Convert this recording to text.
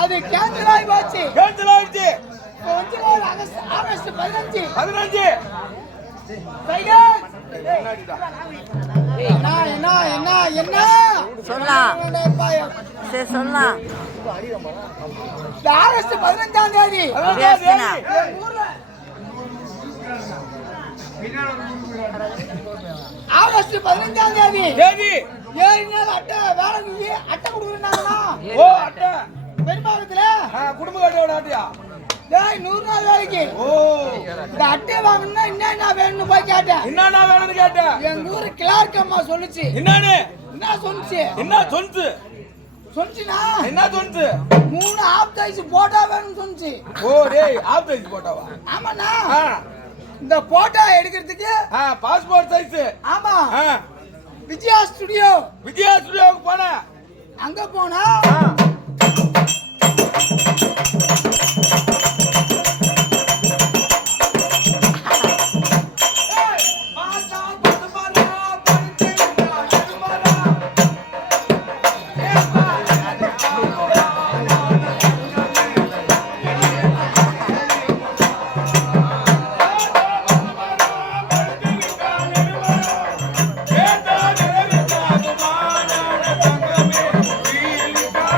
அது கேன்சல் ஆகி போச்சு. கேன்சல் ஆயிடுச்சு. கொஞ்ச நாள் ஆகஸ்ட் 15 என்ன சொல்லலாம். சரி சொல்லலாம். ஆகஸ்ட் 15ஆம் தேதி ஆகஸ்ட் 15ஆம் தேதி 7 நாள் அட்டை வேலைக்கு அட்டை கொடுக்குறாங்களா? ஓ அட்டை பெரும்பாலத்துல குடும்ப கட்டையோட அட்டையா? டேய் 100 நாள் வேலைக்கு. ஓ இந்த அட்டை வாங்கணும்னா என்ன வேணும்னு போய் கேட்டேன். என்ன வேணும்னு கேட்டேன். எங்க ஊரு கிளார்க் அம்மா சொல்லுச்சு. என்னன்னு? என்ன சொன்னுச்சு? என்ன சொன்னுச்சு? சொன்னுச்சுனா என்ன சொன்னுச்சு? 3 ஆப் சைஸ் போட்டோ வேணும்னு சொன்னுச்சு. ஓ டேய் ஆப் சைஸ் போட்டோவா? ஆமாண்ணா. இந்த போட்டோ எடுக்கிறதுக்கு பாஸ்போர்ட் சைஸ். ஆமா. விஜயா ஸ்டுடியோவுக்கு போன அங்க போனா